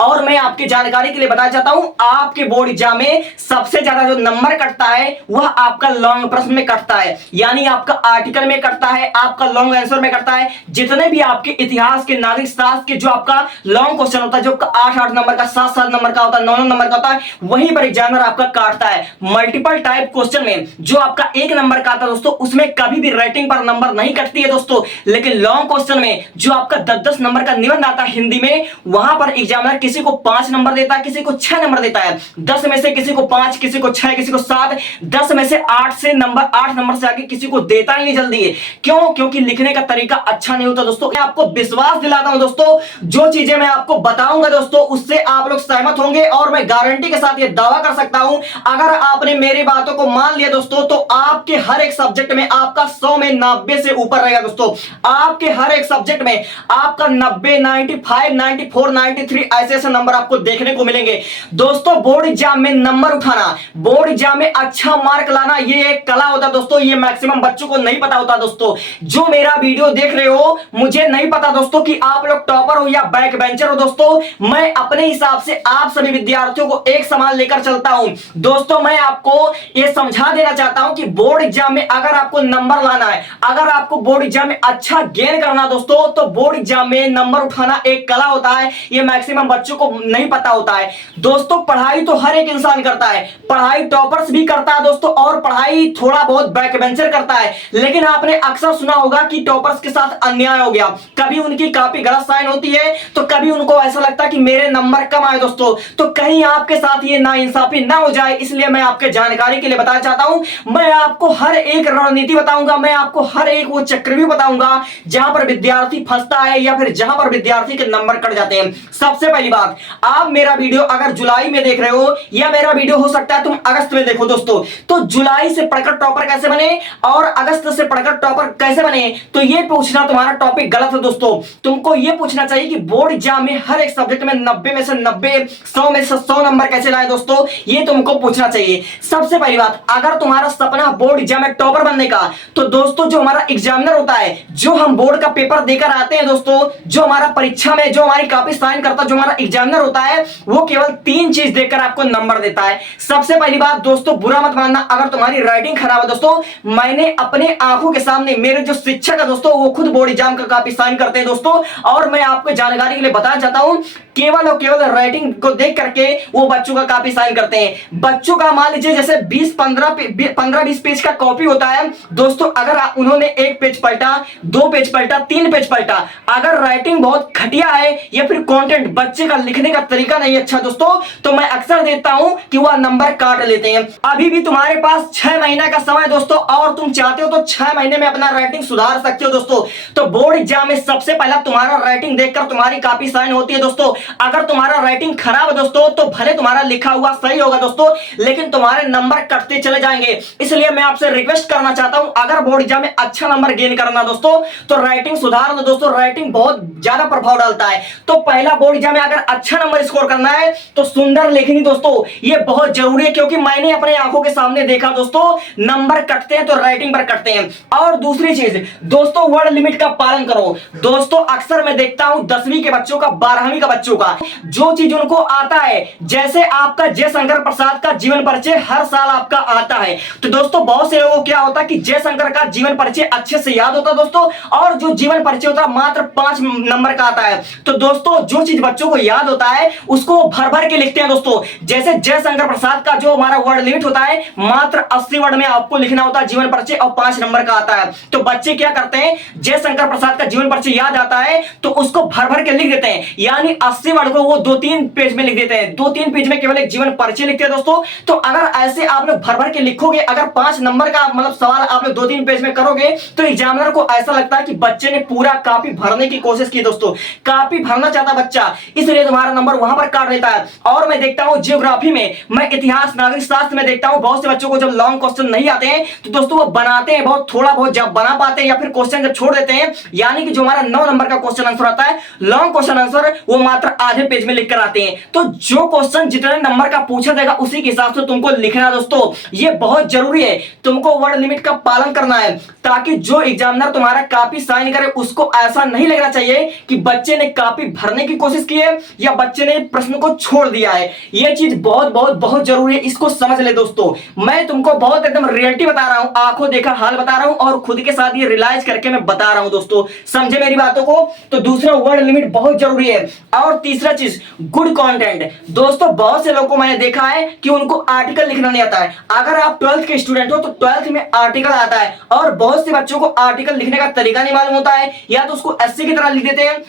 और मैं आपकी जानकारी के लिए बताना चाहता हूं, आपके बोर्ड एग्जाम में सबसे ज्यादा जो नंबर कटता है वह आपका लॉन्ग प्रश्न में कटता है, यानी आपका आर्टिकल में कटता है, आपका लॉन्ग आंसर में कटता है। जितने भी आपके इतिहास के, नागरिक शास्त्र के जो आपका लॉन्ग क्वेश्चन होता है, जो 8-8 नंबर का, 7-7 नंबर का होता है, 9-9 नंबर का होता है, वहीं पर एग्जामिनर आपका काटता है। मल्टीपल टाइप क्वेश्चन में जो आपका 1 नंबर का आता है दोस्तों, उसमें कभी भी रेटिंग पर नंबर नहीं कटती है दोस्तों। लेकिन लॉन्ग क्वेश्चन में जो आपका 10-10 नंबर का निबंध आता है हिंदी में, वहां पर एग्जामिनर किसी को 5 नंबर देता है, किसी को 6 नंबर देता है। 10 में से किसी को 5, किसी को 6, किसी को 7, 10 में से 8 नंबर से आगे किसी को देता ही नहीं जल्दी है। क्यों? क्योंकि लिखने का तरीका अच्छा नहीं होता दोस्तों। मैं आपको विश्वास दिलाता हूं दोस्तों, जो चीजें मैं आपको बताऊंगा दोस्तों, उससे आप लोग सहमत होंगे और मैं गारंटी के साथ यह दावा कर सकता हूं, अगर आपने मेरी बातों को मान लिया दोस्तों, तो आपके हर एक सब्जेक्ट में आपका 100 में 90 से ऊपर रहेगा दोस्तों। आपके हर एक सब्जेक्ट में आपका 90, 95, 94, 93 ऐसे नंबर आपको देखने को मिलेंगे दोस्तों। बोर्ड एग्जाम में नंबर उठाना, बोर्ड एग्जाम में अच्छा मार्क लाना, ये एक कला होता है दोस्तों। ये मैक्सिमम बच्चों को नहीं पता होता दोस्तों। जो मेरा वीडियो देख रहे हो, मुझे नहीं पता दोस्तों कि आप लोग टॉपर हो या बैक बेंचर हो दोस्तों। मैं अपने हिसाब से आप सभी विद्यार्थियों को एक समान लेकर चलता हूं दोस्तों। मैं आपको यह समझा देना चाहता हूं कि बोर्ड एग्जाम में अगर आपको नंबर लाना है, अगर आपको बोर्ड एग्जाम में अच्छा गेन करना दोस्तों, तो बोर्ड एग्जाम में नंबर उठाना एक कला होता है। ये मैक्सिमम बच्चों को नहीं पता होता है दोस्तों। पढ़ाई तो हर एक इंसान करता है, पढ़ाई टॉपर्स भी करता है दोस्तों, और पढ़ाई थोड़ा बहुत बैक बेंचर करता है। लेकिन आपने अक्सर सुना होगा कि टॉपर्स के साथ अन्याय हो गया, कभी उनकी कॉपी गलत साइन होती है, तो कभी उनको ऐसा लगता है कि मेरे नंबर कम आए दोस्तों। तो कहीं आपके साथ ये नाइंसाफी ना हो जाए, इसलिए मैं आपके जानकारी के लिए बताना चाहता हूं। मैं आपको हर एक रणनीति बताऊंगा, मैं आपको हर एक वो चक्रव्यूह बताऊंगा जहां पर विद्यार्थी फंसता है या फिर जहां पर विद्यार्थी के नंबर कट जाते हैं। सबसे पहली बात, आप मेरा वीडियो अगर जुलाई में देख रहे हो, या मेरा वीडियो हो सकता है तुम अगस्त में देखो दोस्तों, तो जुलाई से पढ़कर टॉपर कैसे बने और अगस्त से पढ़कर टॉपर कैसे बने, तो ये पूछना तुम्हारा टॉपिक गलत है दोस्तों। तुमको ये पूछना चाहिए कि बोर्ड एग्जाम में हर एक सब्जेक्ट में 90 में से 90, 100 में से 100 नंबर कैसे लाए दोस्तों, ये तुमको पूछना चाहिए। सबसे पहली बात, अगर तुम्हारा सपना बोर्ड एग्जाम में टॉपर बनने का, तो दोस्तों जो हमारा एग्जामिनर होता है, जो हम बोर्ड का पेपर देकर आते हैं दोस्तों, जो हमारा परीक्षा में जो हमारी कॉपी साइन करता जो हमारा एग्जामिनर होता है, वो केवल 3 चीज देखकर आपको नंबर देता है। सबसे पहली बात दोस्तों, बुरा मत मानना अगर तुम्हारी राइटिंग खराब है दोस्तों, मैंने अपने आंखों के सामने, मेरे जो शिक्षक है दोस्तों, वो खुद बोर्ड एग्जाम का कॉपी साइन करते हैं दोस्तों, और मैं आपको जानकारी के लिए बताना चाहता हूं, केवल और केवल राइटिंग को देख करके वो बच्चों का कॉपी साइन करते हैं। बच्चों का मान लीजिए जैसे 15-20 पेज का कॉपी होता है दोस्तों, अगर उन्होंने 1 पेज पलटा, 2 पेज पलटा, 3 पेज पलटा, अगर राइटिंग बहुत घटिया है या फिर कंटेंट, बच्चे का लिखने का तरीका नहीं अच्छा दोस्तों, तो मैं अक्सर देखता हूं कि वह नंबर काट लेते हैं। अभी भी तुम्हारे पास 6 महीना का समय दोस्तों, और तुम चाहते हो तो 6 महीने में अपना राइटिंग सुधार सकते हो दोस्तों। तो बोर्ड एग्जाम में सबसे पहला तुम्हारा राइटिंग देखकर तुम्हारी कॉपी साइन होती है दोस्तों। अगर तुम्हारा राइटिंग खराब है दोस्तों, तो भले तुम्हारा लिखा हुआ सही होगा दोस्तों, लेकिन तुम्हारे नंबर कटते चले जाएंगे। इसलिए मैं आपसे रिक्वेस्ट करना चाहता हूं, अगर बोर्ड एग्जाम में अच्छा नंबर गेन करना दोस्तों, तो राइटिंग सुधार दो दोस्तों। राइटिंग बहुत ज्यादा प्रभाव डालता है। तो पहला, बोर्ड एग्जाम में अगर अच्छा नंबर स्कोर करना है तो सुंदर लेखनी दोस्तों, ये बहुत जरूरी है, क्योंकि मैंने अपने आंखों के सामने देखा दोस्तों, नंबर कटते हैं तो राइटिंग पर कटते हैं। और दूसरी चीज दोस्तों, वर्ड लिमिट का पालन करो दोस्तों। अक्सर मैं देखता हूं 10वीं के बच्चों का, 12वीं का बच्चों का, जो चीज उनको आता है, जैसे आपका जयशंकर प्रसाद का जीवन परिचय हर साल आपका आता है, तो दोस्तों बहुत से लोगों को क्या होता है कि जयशंकर का जीवन परिचय अच्छे से याद होता है दोस्तों, और जो जीवन परिचय होता है मात्र 5 नंबर का आता है। तो दोस्तों जो चीज बच्चों को याद होता है उसको भर भर के लिखते हैं दोस्तों। जैसे जयशंकर प्रसाद का जो हमारा वर्ड लिमिट होता है, मात्र 80 वर्ड में आपको लिखना होता है जीवन परिचय, और 5 नंबर का आता है। तो बच्चे क्या करते हैं, जयशंकर प्रसाद का जीवन परिचय याद आता है तो उसको भर भर के लिख देते हैं, यानी 80 वर्ड को वो 2-3 पेज में लिख देते हैं, 2-3 पेज में केवल एक जीवन परिचय लिखते हैं दोस्तों। तो अगर ऐसे आप लोग भर भर के लिखोगे, अगर 5 नंबर का मतलब सवाल आप लोग 2-3 पेज में करोगे, तो एग्जामिनर को ऐसा लगता है कि बच्चे ने पूरा कॉपी भरने की कोशिश की दोस्तों। कॉपी भरना चाहता बच्चा, इसलिए तुम्हारा नंबर वहां पर काट देता है। और मैं देखता हूं ज्योग्राफी में, मैं इतिहास, नागरिक शास्त्र में देखता हूं बहुत से बच्चों को जब लॉन्ग क्वेश्चन नहीं आते हैं तो दोस्तों वो बनाते हैं बहुत थोड़ा बहुत, जब बना पाते हैं या फिर क्वेश्चन जब छोड़ देते हैं, यानी कि जो हमारा 9 नंबर का क्वेश्चन आंसर आता है, लॉन्ग क्वेश्चन आंसर, वो मात्र आधे पेज में लिख कर आते हैं। तो जो क्वेश्चन जितने नंबर का पूछा जाएगा उसी के हिसाब से तुमको लिखना दोस्तों। ये बहुत जरूरी है, तुमको वर्ड लिमिट का पालन करना है, ताकि जो एग्जामिनर तुम्हारा कॉपी साइन करे उसको ऐसा नहीं लगना चाहिए कि बच्चे ने कॉपी भरने की कोशिश की है या बच्चे ने प्रश्न को छोड़ दिया है। ये चीज बहुत बहुत बहुत जरूरी है, इसको समझ ले दोस्तों। मैं तुमको बहुत एकदम रियलिटी बता रहा हूं, आंखों देखा हाल बता रहा हूं और खुद के साथ ये रियलाइज करके मैं बता रहा हूं दोस्तों, समझे मेरी बातों को। तो दूसरा वर्ड लिमिट बहुत जरूरी है। और तीसरा चीज गुड कंटेंट। दोस्तों बहुत से लोगों को मैंने देखा है कि उनको आर्टिकल लिखना नहीं आता है। अगर आप 12th के स्टूडेंट हो तो 12th में आर्टिकल आता है और बहुत से बच्चों को आर्टिकल लिखने का तरीका नहीं मालूम होता है, या तो उसको एस्से की तरह लिख देते हैं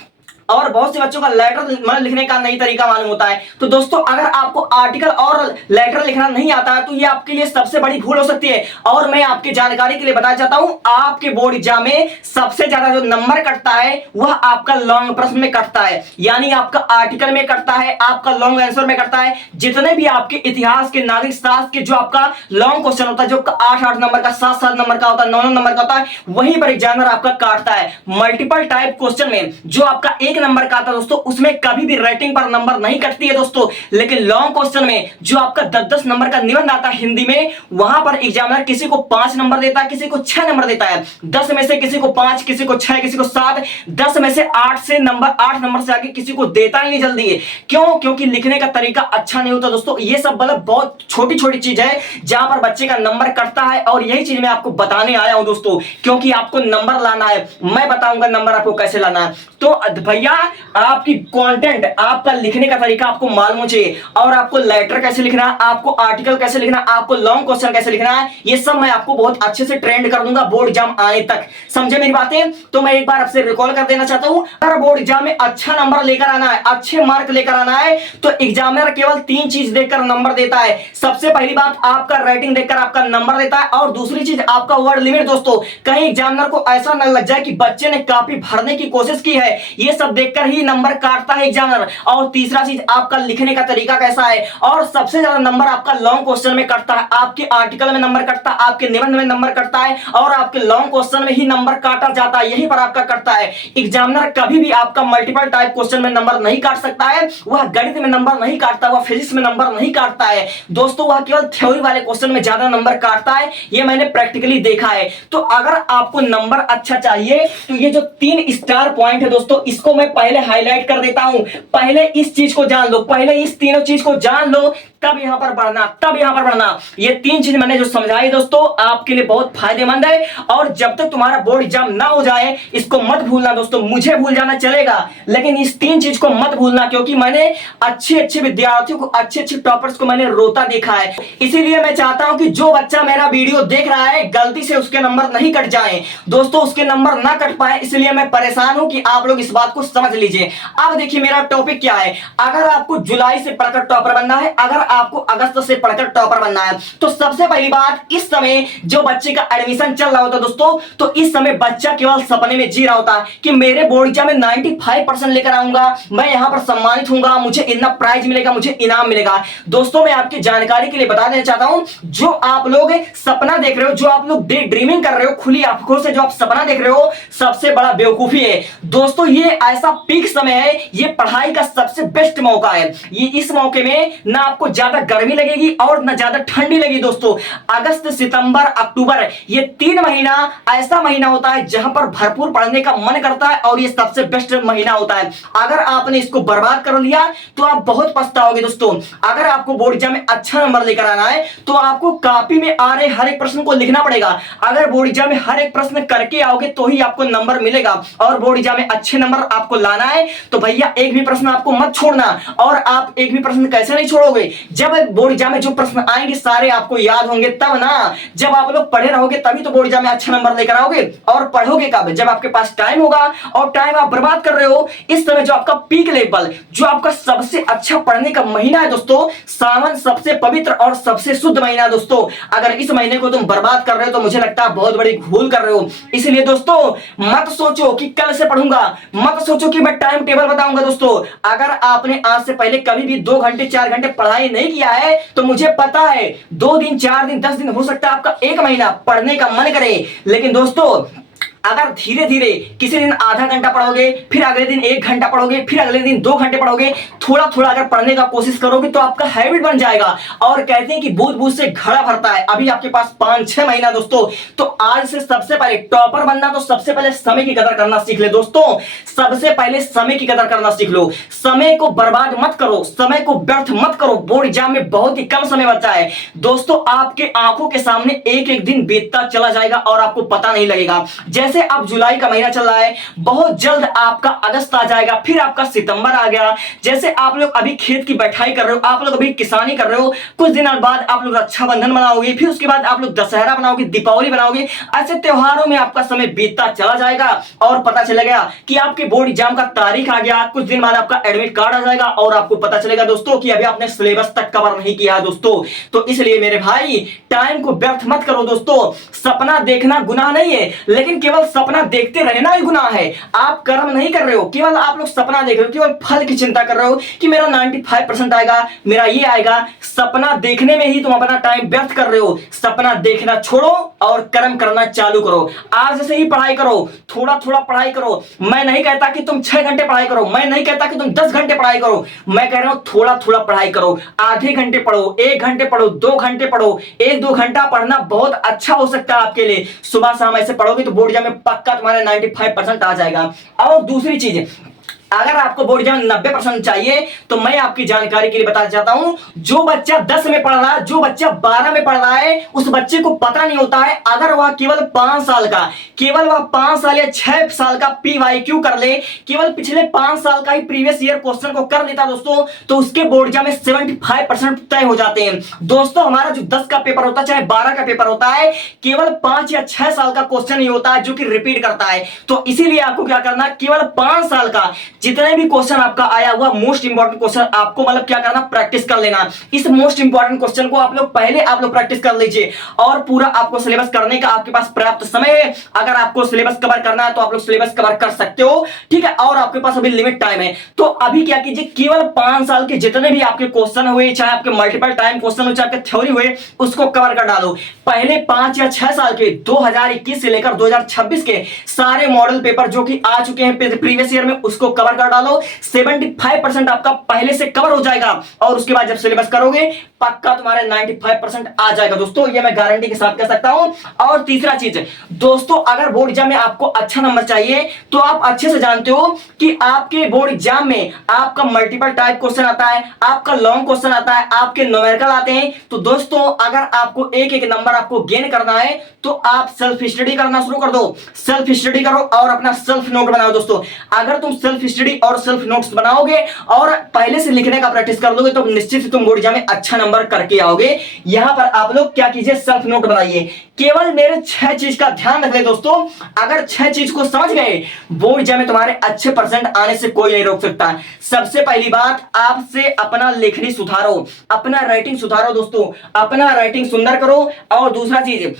और बहुत से बच्चों का लेटर मतलब लिखने का नई तरीका मालूम होता है। तो दोस्तों अगर आपको आर्टिकल और लेटर लिखना नहीं आता है तो ये आपके लिए सबसे बड़ी भूल हो सकती है। और मैं आपकी जानकारी के लिए बताना चाहता हूं, आपके बोर्ड एग्जाम में सबसे ज्यादा जो नंबर कटता है वह आपका लॉन्ग प्रश्न में कटता है, यानी आपका आर्टिकल में कटता है, आपका लॉन्ग आंसर में कटता है। जितने भी आपके इतिहास के, नागरिक शास्त्र के जो आपका लॉन्ग क्वेश्चन होता है, जो 8-8 नंबर का, 7-7 नंबर का होता है, 9-9 नंबर का होता है, वहीं पर एग्जामिनर आपका काटता है। मल्टीपल टाइप क्वेश्चन में जो आपका 1 नंबर का आता है दोस्तों, उसमें कभी भी रेटिंग पर नंबर नहीं कटती है दोस्तों। लेकिन लॉन्ग क्वेश्चन में जो आपका 10-10 नंबर का निबंध आता है हिंदी में, वहां पर एग्जामिनर किसी को 5 नंबर देता है, किसी को 6 नंबर देता है। 10 में से किसी को 5, किसी को 6, किसी को 7, 10 में से 8 नंबर से आगे किसी को देता ही नहीं जल्दी है। क्यों? क्योंकि लिखने का तरीका अच्छा नहीं होता दोस्तों। ये सब मतलब बहुत छोटी छोटी चीज है जहां पर बच्चे का नंबर कटता है, और यही चीज मैं आपको बताने आया हूं दोस्तों, क्योंकि आपको नंबर लाना है। मैं बताऊंगा नंबर आपको कैसे लाना है। तो भैया आपकी कंटेंट, आपका लिखने का तरीका आपको मालूम चाहिए, और आपको लेटर कैसे लिखना है, आपको आर्टिकल कैसे लिखना है, आपको लॉन्ग क्वेश्चन कैसे लिखना है, ये सब मैं आपको बहुत अच्छे से ट्रेंड कर दूंगा बोर्ड एग्जाम आने तक। समझे मेरी बातें? तो मैं एक बार आपसे रिकॉल कर देना चाहता हूं, अगर बोर्ड एग्जाम में अच्छा नंबर लेकर आना है, अच्छे मार्क लेकर आना है, तो एग्जामिनर केवल 3 चीज देखकर नंबर देता है। सबसे पहली बात, आपका रेटिंग देखकर आपका नंबर देता है, और दूसरी चीज आपका वर्ड लिमिट दोस्तों। कहीं एग्जामिनर को ऐसा न लग जाए कि बच्चे ने कॉपी भरने की कोशिश की है, ये सब देखकर ही नंबर काटता है एग्जामिनर। और तीसरा चीज आपका लिखने का तरीका कैसा है, और सबसे ज्यादा नंबर आपका लॉन्ग क्वेश्चन में कटता है, आपके आर्टिकल में नंबर कटता है, आपके निबंध में नंबर कटता है, और आपके लॉन्ग क्वेश्चन में ही नंबर काटा जाता है, यहीं पर आपका कटता है। एग्जामिनर कभी भी आपका मल्टीपल टाइप क्वेश्चन में नंबर नहीं काट सकता है, वह गणित में नंबर नहीं काटता, वह फिजिक्स में नंबर नहीं काटता है दोस्तों, वह केवल थ्योरी वाले क्वेश्चन में ज्यादा नंबर काटता है। यह मैंने प्रैक्टिकली देखा है। तो अगर आपको नंबर अच्छा चाहिए तो ये जो 3 स्टार पॉइंट है दोस्तों, इसको मैं पहले हाईलाइट कर देता हूं। पहले इस चीज को जान लो, पहले इस तीनों चीज को जान लो, तब यहां पर बढ़ना, तब यहां पर बढ़ना। ये 3 चीज मैंने जो समझाई दोस्तों, आपके लिए बहुत फायदेमंद है। और जब तक तुम्हारा बोर्ड एग्जाम ना हो जाए, इसको मत भूलना दोस्तों। मुझे भूल जाना चलेगा, लेकिन इस 3 चीज को मत भूलना, क्योंकि मैंने अच्छे अच्छे विद्यार्थियों को, अच्छे अच्छे टॉपर्स को मैंने रोता देखा है। इसीलिए मैं चाहता हूं कि जो बच्चा मेरा वीडियो देख रहा है, गलती से उसके नंबर नहीं कट जाए दोस्तों, उसके नंबर ना कट पाए। इसलिए मैं परेशान हूं कि आप लोग इस बात को समझ लीजिए। अब देखिए मेरा टॉपिक क्या है। अगर आपको जुलाई से पढ़कर टॉपर बनना है, अगर आपको अगस्त से पढ़कर टॉपर बनना है, तो सबसे पहली बात, इस समय जो बच्चे का एडमिशन चल रहा होता दोस्तों, तो इस समय बच्चा केवल सपने में जी रहा होता कि मेरे बोर्ड एग्जाम में 95% लेकर आऊंगा, मैं यहां पर सम्मानित होऊंगा, मुझे इतना प्राइज मिलेगा, मुझे इनाम मिलेगा। दोस्तों मैं आपकी जानकारी के लिए बता देना चाहता हूं, जो आप लोग सपना देख रहे हो, जो आप लोग डे ड्रीमिंग कर रहे हो, खुली आंखों से जो आप सपना देख रहे हो, सबसे बड़ा बेवकूफी है दोस्तों। ये ऐसा पीक समय है, ये पढ़ाई का सबसे बेस्ट मौका है। ये इस मौके में ना आपको ज्यादा गर्मी लगेगी और ना ज्यादा ठंडी लगेगी दोस्तों। अगस्त, सितंबर, अक्टूबर, ये 3 महीना ऐसा महीना होता है जहां पर भरपूर पढ़ने का मन करता है, और ये सबसे बेस्ट महीना होता है। अगर आपने इसको बर्बाद कर लिया तो आप बहुत पछताओगे दोस्तों। अगर आपको बोर्ड एग्जाम में अच्छा नंबर लेकर आना है तो आपको कॉपी में आ रहे हर एक प्रश्न को लिखना पड़ेगा। अगर बोर्ड एग्जाम में हर एक प्रश्न करके आओगे तो ही आपको नंबर मिलेगा, और बोर्ड एग्जाम में अच्छे नंबर आपको लाना है तो भैया एक भी प्रश्न आपको मत छोड़ना। और आप एक भी प्रश्न कैसे नहीं छोड़ोगे, जब बोर्ड एग्जाम में जो प्रश्न आएंगे सारे आपको याद होंगे तब ना। जब आप लोग पढ़े रहोगे तभी तो बोर्ड एग्जाम में अच्छा नंबर लेकर आओगे। और पढ़ोगे कब? जब आपके पास टाइम होगा, और टाइम आप बर्बाद कर रहे हो। इस समय जो आपका पीक लेवल, जो आपका सबसे अच्छा पढ़ने का महीना है दोस्तों, सावन सबसे पवित्र और सबसे शुद्ध महीना है दोस्तों। अगर इस महीने को तुम बर्बाद कर रहे हो तो मुझे लगता है बहुत बड़ी भूल कर रहे हो। इसलिए दोस्तों मत सोचो कि कल से पढ़ूंगा, मत सोचो कि मैं टाइम टेबल बताऊंगा दोस्तों। अगर आपने आज से पहले कभी भी 2 घंटे 4 घंटे पढ़ाई नहीं किया है तो मुझे पता है 2 दिन 4 दिन 10 दिन, हो सकता है आपका 1 महीना पढ़ने का मन करे। लेकिन दोस्तों अगर धीरे धीरे किसी दिन आधा घंटा पढ़ोगे, फिर अगले दिन 1 घंटा पढ़ोगे, फिर अगले दिन 2 घंटे पढ़ोगे, थोड़ा थोड़ा अगर पढ़ने का कोशिश करोगे तो आपका हैबिट बन जाएगा। और कहते हैं कि बूंद बूंद से घड़ा भरता है। अभी आपके पास 5-6 महीना दोस्तों, तो आज से सबसे पहले टॉपर बनना तो सबसे पहले समय की कदर करना सीख ले दोस्तों। सबसे पहले समय की कदर करना सीख लो। समय को बर्बाद मत करो, समय को व्यर्थ मत करो। बोर्ड एग्जाम में बहुत ही कम समय बचा है दोस्तों। आपके आंखों के सामने एक एक दिन बीतता चला जाएगा और आपको पता नहीं लगेगा। जैसे अब जुलाई का महीना चल रहा है, बहुत जल्द आपका अगस्त आ जाएगा, फिर आपका सितंबर आ गया। जैसे आप लोग अभी खेत की बैठाई कर रहे हो, आप लोग अभी किसानी कर रहे हो, कुछ दिन बाद आप लोग रक्षाबंधन मनाओगे, फिर उसके बाद आप लोग दशहरा बनाओगे, दीपावली बनाओगे। ऐसे त्योहारों में आपका समय बीतता चला जाएगा और पता चलेगा कि आपके बोर्ड एग्जाम का तारीख आ गया। कुछ दिन बाद आपका एडमिट कार्ड आ जाएगा और आपको पता चलेगा दोस्तों कि अभी आपने सिलेबस तक कवर नहीं किया दोस्तों। तो इसलिए मेरे भाई, टाइम को व्यर्थ मत करो दोस्तों। सपना देखना गुनाह नहीं है, लेकिन केवल सपना देखते रहना ही गुनाह है। आप कर्म नहीं कर रहे हो, केवल आप लोग सपना देख रहे हो, केवल फल की चिंता कर रहे हो कि मेरा 95% आएगा, मेरा ये आएगा। सपना देखने में ही तुम अपना टाइम व्यर्थ कर रहे हो। सपना देखना छोड़ो और कर्म करना चालू करो। आज से ही पढ़ाई करो, थोड़ा थोड़ा पढ़ाई करो। मैं नहीं कहता कि तुम 6 घंटे पढ़ाई करो, मैं नहीं कहता कि तुम 10 घंटे पढ़ाई करो, मैं कह रहा हूं थोड़ा थोड़ा पढ़ाई करो। आधे घंटे पढ़ो, 1 घंटे पढ़ो, 2 घंटे पढ़ो। 1-2 घंटा पढ़ना बहुत अच्छा हो सकता है आपके लिए। सुबह शाम ऐसे पढ़ोगे तो बोर्ड एग्जाम में पक्का तुम्हारे 95% आ जाएगा। और दूसरी चीज, अगर आपको बोर्ड एग्जाम 90% चाहिए तो मैं आपकी जानकारी के लिए बताना चाहता हूं, जो बच्चा 10 में पढ़ रहा है, जो बच्चा 12 में पढ़ रहा है, उस बच्चे को पता नहीं होता है। अगर वह केवल 5 साल का, केवल वह 5 साल या 6 साल का PYQ कर ले, केवल पिछले 5 साल का ही प्रीवियस ईयर क्वेश्चन को कर लेता दोस्तों, तो उसके बोर्ड एग्जाम में 75% तय हो जाते हैं दोस्तों। हमारा जो 10 का पेपर होता है, चाहे 12 का पेपर होता है, केवल 5 या 6 साल का क्वेश्चन ही होता है जो कि रिपीट करता है। तो इसीलिए आपको क्या करना है, केवल 5 साल का जितने भी क्वेश्चन आपका आया हुआ मोस्ट इंपॉर्टेंट क्वेश्चन आपको मतलब क्या करना, प्रैक्टिस कर लेना। इस मोस्ट इंपॉर्टेंट क्वेश्चन को आप लोग पहले प्रैक्टिस कर लीजिए और पूरा आपको सिलेबस करने का आपके पास पर्याप्त समय है। अगर आपको सिलेबस कवर करना है तो आप लोग सिलेबस कवर कर सकते हो, ठीक है। और आपके पास अभी लिमिट टाइम है, तो अभी क्या कीजिए, केवल 5 साल के जितने भी आपके क्वेश्चन हुए, चाहे आपके मल्टीपल टाइम क्वेश्चन हो, चाहे आपके थ्योरी हुए, उसको कवर कर डालो। पहले 5 या 6 साल के 2021 से लेकर 2026 के सारे मॉडल पेपर जो कि आ चुके हैं प्रीवियस ईयर में, उसको कवर कर डालो। 75% आपका पहले से कवर हो जाएगा और उसके बाद जब सिलेबस करोगे पक्का तुम्हारे 95% आ जाएगा दोस्तों, ये मैं गारंटी के साथ कह सकता हूं। और तीसरा चीज दोस्तों, अगर बोर्ड एग्जाम में आपको अच्छा नंबर चाहिए तो आप अच्छे से जानते हो कि आपके बोर्ड एग्जाम में आपका मल्टीपल टाइप क्वेश्चन आता है, आपका लॉन्ग क्वेश्चन आता है, आपके न्यूमेरिकल आते हैं। तो दोस्तों, अगर आपको एक एक नंबर आपको गेन करना है तो आप सेल्फ स्टडी करना शुरू कर दो। सेल्फ स्टडी करो और अपना सेल्फ नोट बनाओ दोस्तों। अगर तुम सेल्फ स्टडी और सेल्फ नोट्स बनाओगे और पहले से लिखने का प्रैक्टिस कर लोगे तो निश्चित ही तुम बोर्ड एग्जाम में अच्छा नंबर करके आओगे। यहां पर आप लोग क्या कीजिए, सेल्फ नोट बनाइए। केवल मेरे 6 चीज का ध्यान रख ले दोस्तों। अगर 6 चीज को समझ गए, बोर्ड एग्जाम में तुम्हारे अच्छे परसेंट आने से कोई नहीं रोक सकता। सबसे पहली बात, आपसे अपना लेखनी सुधारो, अपना राइटिंग सुधारो दोस्तों, अपना राइटिंग सुंदर करो। और दूसरा चीज,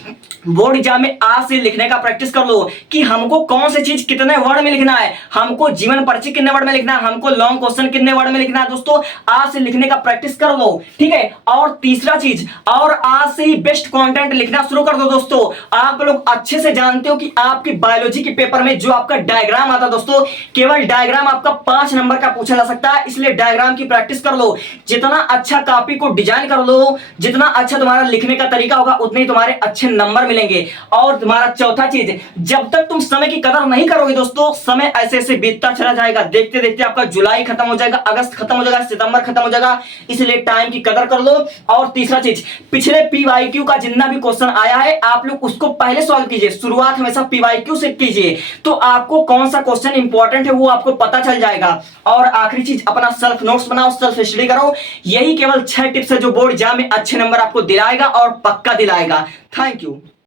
बोर्ड एग्जाम में आज से लिखने का प्रैक्टिस कर लो कि हमको कौन सी चीज कितने वर्ड में लिखना है, हमको जीवन परिचय कितने वर्ड में लिखना है, हमको लॉन्ग क्वेश्चन कितने वर्ड में लिखना है दोस्तों। आज से लिखने का प्रैक्टिस कर लो, ठीक है। और तीसरा चीज, और आज से ही बेस्ट कंटेंट लिखना शुरू कर दो दोस्तों। आप लोग अच्छे से जानते हो कि आपकी बायोलॉजी के पेपर में जो आपका डायग्राम आता है दोस्तों, केवल डायग्राम आपका 5 नंबर का पूछा जा सकता है, इसलिए डायग्राम की प्रैक्टिस कर लो। जितना अच्छा कॉपी को डिजाइन कर लो, जितना अच्छा तुम्हारा लिखने का तरीका होगा, उतने ही तुम्हारे अच्छे नंबर मिलेंगे। और तुम्हारा चौथा चीज, जब तक तुम समय की कदर नहीं करोगे दोस्तों, समय ऐसे ऐसे बीतता चला जाएगा। देखते देखते आपका जुलाई खत्म हो जाएगा, अगस्त खत्म हो जाएगा, सितंबर खत्म हो जाएगा, इसलिए टाइम की कदर कर लो। और तीसरा चीज, पिछले PYQ का जितना भी क्वेश्चन आया है आप लोग उसको पहले सॉल्व कीजिए। शुरुआत हमेशा PYQ से कीजिए, तो आपको कौन सा क्वेश्चन इंपॉर्टेंट है वो आपको पता चल जाएगा। और आखिरी चीज, अपना सेल्फ नोट्स बनाओ, सेल्फ स्टडी करो। यही केवल 6 टिप्स है जो बोर्ड एग्जाम में अच्छे नंबर आपको दिलाएगा और पक्का दिलाएगा। Thank you.